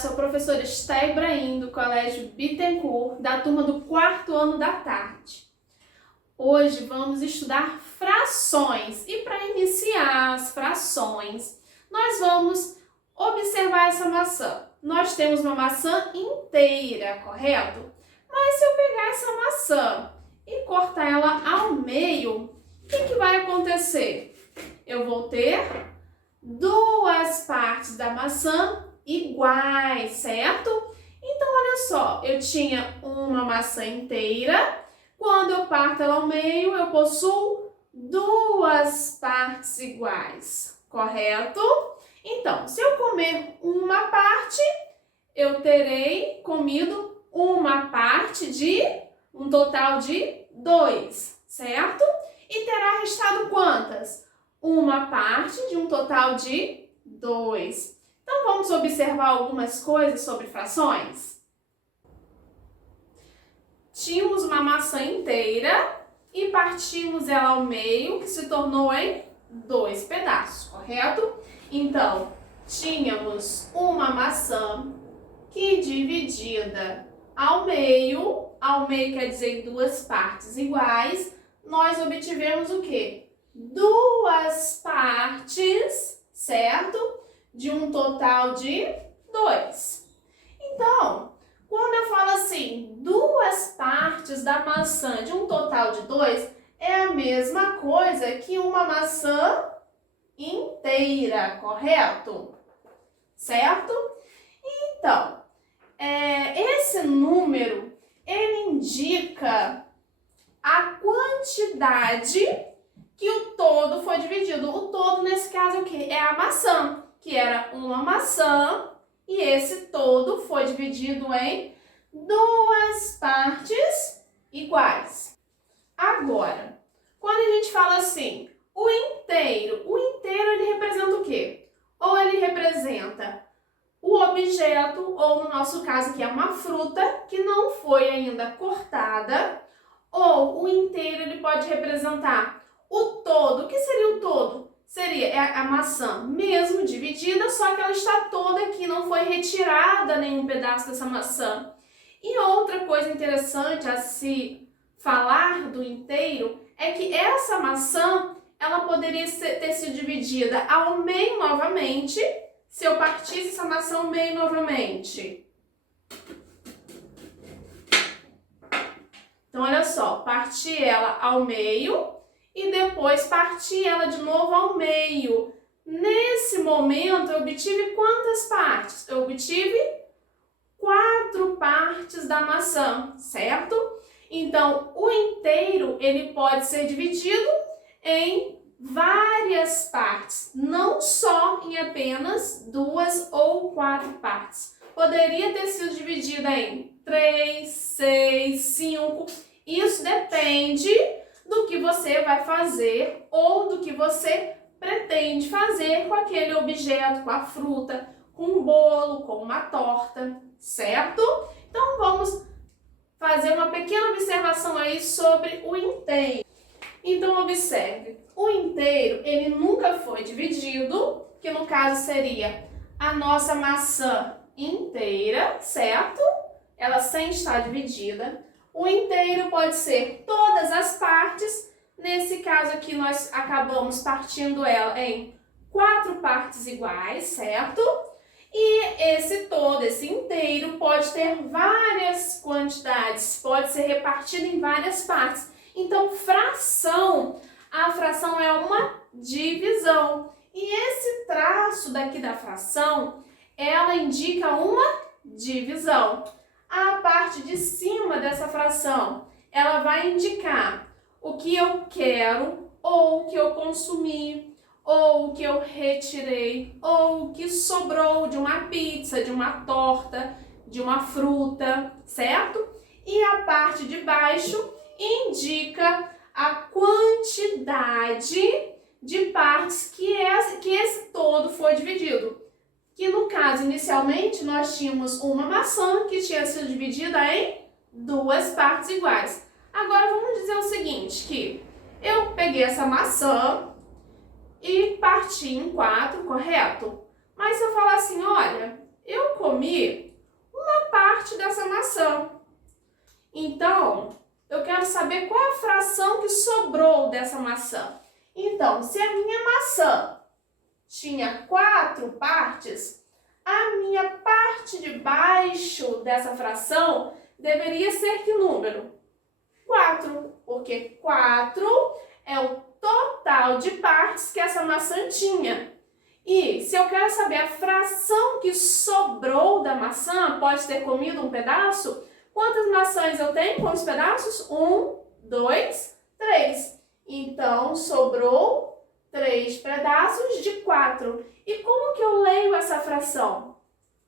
sou a professora Esté Ibrahim, do Colégio Bittencourt, da turma do 4º ano da tarde. Hoje vamos estudar frações e para iniciar as frações, nós vamos observar essa maçã. Nós temos uma maçã inteira, correto? Mas se eu pegar essa maçã e cortar ela ao meio, o que vai acontecer? Eu vou ter duas partes da maçã iguais, certo? Então, olha só, eu tinha uma maçã inteira. Quando eu parto ela ao meio, eu possuo duas partes iguais, correto? Então, se eu comer uma parte, eu terei comido uma parte de um total de 2, certo? E terá restado quantas? Uma parte de um total de 2. Então, vamos observar algumas coisas sobre frações? Tínhamos uma maçã inteira e partimos ela ao meio, que se tornou em 2 pedaços, correto? Então, tínhamos uma maçã que dividida ao meio quer dizer em 2 partes iguais, nós obtivemos o quê? 2 partes, certo? De um total de 2. Então, quando eu falo assim, 2 partes da maçã de um total de 2, é a mesma coisa que uma maçã inteira, correto? Certo? Então, esse número, ele indica a quantidade que o todo foi dividido. O todo, nesse caso, é o quê? É a maçã, que era uma maçã, e esse todo foi dividido em 2 partes iguais. Agora, quando a gente fala assim, o inteiro ele representa o quê? Ou ele representa o objeto, ou no nosso caso aqui é uma fruta que não foi ainda cortada, ou o inteiro ele pode representar o todo. O que seria o todo? Seria a maçã mesmo dividida, só que ela está toda aqui, não foi retirada nenhum pedaço dessa maçã. E outra coisa interessante a se falar do inteiro é que essa maçã, ela poderia ter sido dividida ao meio novamente, se eu partisse essa maçã ao meio novamente. Então, olha só, parti ela ao meio e depois parti ela de novo ao meio. Nesse momento, eu obtive quantas partes? Eu obtive 4 partes da maçã, certo? Então, o inteiro, ele pode ser dividido em várias partes, não só em apenas 2 ou 4 partes. Poderia ter sido dividida em 3, 6, 5. Isso depende do que você vai fazer ou do que você pretende fazer com aquele objeto, com a fruta, com um bolo, com uma torta, certo? Então, vamos fazer uma pequena observação aí sobre o inteiro. Então, observe, o inteiro, ele nunca foi dividido, que no caso seria a nossa maçã inteira, certo? Ela sem estar dividida. O inteiro pode ser todas as partes. Nesse caso aqui, nós acabamos partindo ela em 4 partes iguais, certo? E esse todo, esse inteiro, pode ter várias quantidades, pode ser repartido em várias partes. Então, a fração é uma divisão. E esse traço daqui da fração, ela indica uma divisão. A parte de cima dessa fração, ela vai indicar o que eu quero, ou o que eu consumi, ou o que eu retirei, ou o que sobrou de uma pizza, de uma torta, de uma fruta, certo? E a parte de baixo indica a quantidade de partes que esse todo foi dividido. Que no caso, inicialmente, nós tínhamos uma maçã que tinha sido dividida em 2 partes iguais. Agora, vamos dizer o seguinte, que eu peguei essa maçã e parti em 4, correto? Mas se eu falar assim, olha, eu comi uma parte dessa maçã. Então, eu quero saber qual é a fração que sobrou dessa maçã. Então, se a minha maçã tinha 4 partes, a minha parte de baixo dessa fração deveria ser que número? 4, porque 4 é o total de partes que essa maçã tinha. E se eu quero saber a fração que sobrou da maçã, pode ter comido um pedaço, quantas maçãs eu tenho? Quantos pedaços? 1, 2, 3. Então, sobrou 3 pedaços de 4. E como que eu leio essa fração?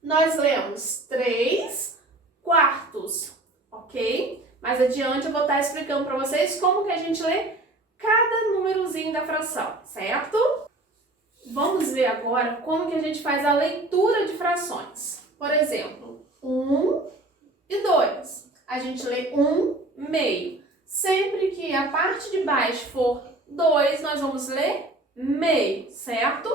Nós lemos 3 quartos, ok? Mais adiante eu vou estar explicando para vocês como que a gente lê cada númerozinho da fração, certo? Vamos ver agora como que a gente faz a leitura de frações. Por exemplo, 1 e 2. A gente lê 1 meio. Sempre que a parte de baixo for 2, nós vamos ler meio, certo?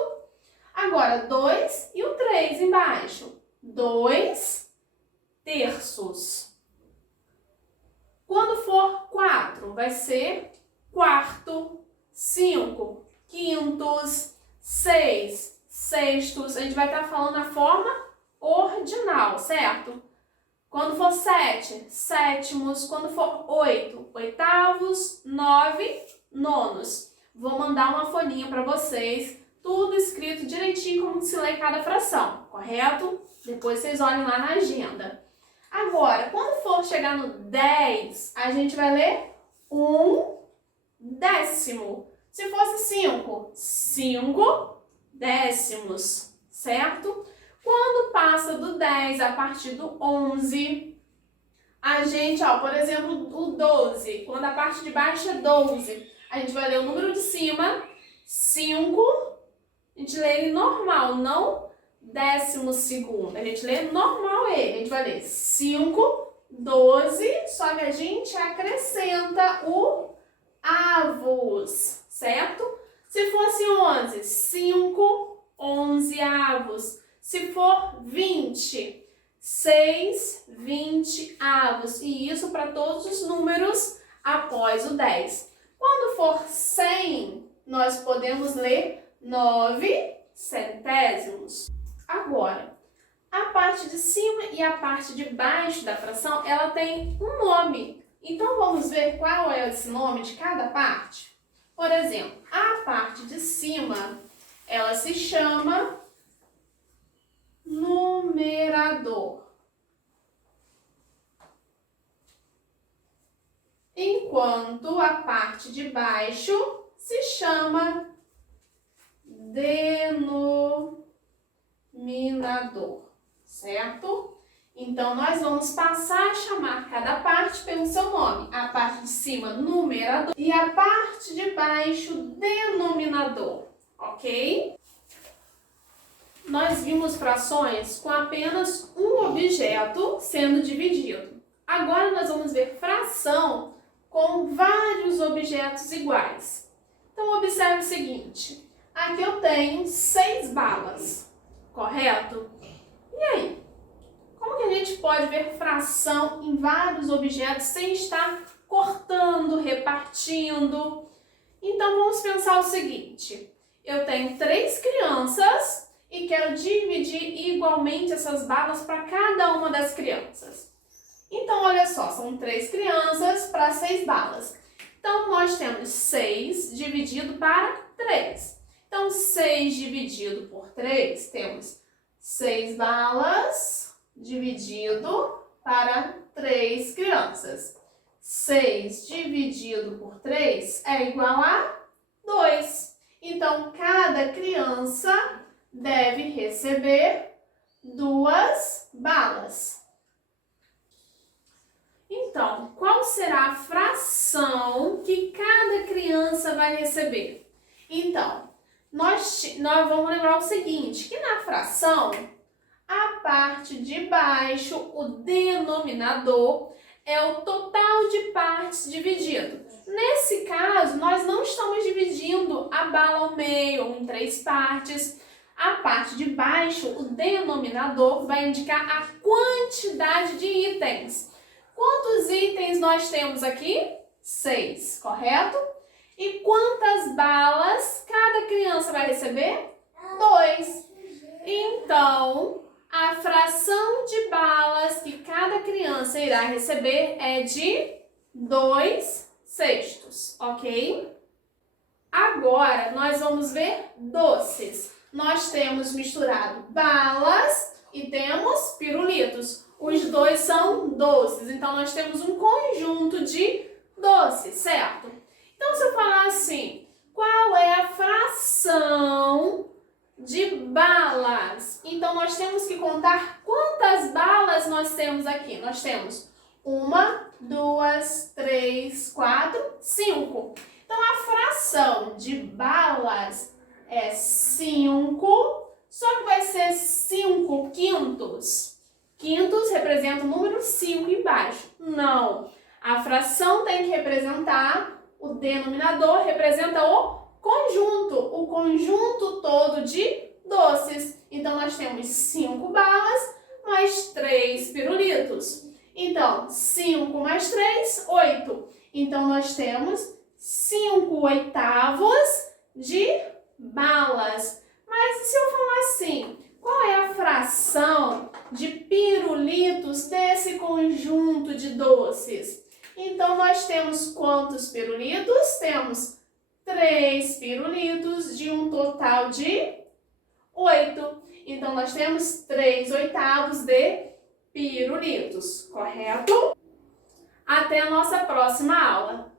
Agora, 2 e o 3 embaixo. 2 terços. Quando for 4, vai ser quarto, 5 quintos, 6 sextos. A gente vai estar falando a forma ordinal, certo? Quando for 7, sétimos. Quando for 8, oitavos, 9, nonos. Vou mandar uma folhinha para vocês, tudo escrito direitinho como se lê cada fração, correto? Depois vocês olhem lá na agenda. Agora, quando for chegar no 10, a gente vai ler 1 décimo. Se fosse 5, 5 décimos, certo? Quando passa do 10 a partir do 11, a gente, por exemplo, o 12, quando a parte de baixo é 12, a gente vai ler o número de cima, 5, a gente lê ele normal, não 12º, a gente lê normal ele, a gente vai ler 5, 12, só que a gente acrescenta o avos, certo? Se fosse 11, 5, 11 avos. Se for 20, 6, 20 avos. E isso para todos os números após o 10. Quando for 100, nós podemos ler 9 centésimos. Agora, a parte de cima e a parte de baixo da fração, ela tem um nome. Então, vamos ver qual é esse nome de cada parte? Por exemplo, a parte de cima, ela se chama numerador. Enquanto a parte de baixo se chama denominador, certo? Então, nós vamos passar a chamar cada parte pelo seu nome. A parte de cima, numerador, e a parte de baixo, denominador, ok? Nós vimos frações com apenas um objeto sendo dividido. Agora, nós vamos ver fração com vários objetos iguais. Então, observe o seguinte. Aqui eu tenho 6 balas, correto? E aí? Como que a gente pode ver fração em vários objetos sem estar cortando, repartindo? Então, vamos pensar o seguinte. Eu tenho 3 crianças e quero dividir igualmente essas balas para cada uma das crianças. Então, olha só, são 3 crianças para 6 balas. Então, nós temos 6 dividido para 3. Então, 6 dividido por 3, temos 6 balas dividido para 3 crianças. 6 dividido por 3 é igual a 2. Então, cada criança deve receber 2 balas. Então, qual será a fração que cada criança vai receber? Então, nós vamos lembrar o seguinte, que na fração, a parte de baixo, o denominador, é o total de partes dividido. Nesse caso, nós não estamos dividindo a bala ao meio, ou em 3 partes. A parte de baixo, o denominador, vai indicar a quantidade de itens. Quantos itens nós temos aqui? 6, correto? E quantas balas cada criança vai receber? 2. Então, a fração de balas que cada criança irá receber é de 2/6, ok? Agora, nós vamos ver doces. Nós temos misturado balas e temos pirulitos. Os dois são doces, então nós temos um conjunto de doces, certo? Então, se eu falar assim, qual é a fração de balas? Então, nós temos que contar quantas balas nós temos aqui. Nós temos 1, 2, 3, 4, 5. Então, a fração de balas é 5, só que vai ser 5 quintos. Quintos representa o número 5 embaixo. Não. A fração tem que representar, o denominador representa o conjunto todo de doces. Então, nós temos 5 balas mais 3 pirulitos. Então, 5 mais 3, 8. Então, nós temos 5/8 de balas. Mas se eu falar assim, qual é a fração de pirulitos desse conjunto de doces? Então, nós temos quantos pirulitos? Temos 3 pirulitos de um total de 8. Então, nós temos 3/8 de pirulitos, correto? Até a nossa próxima aula.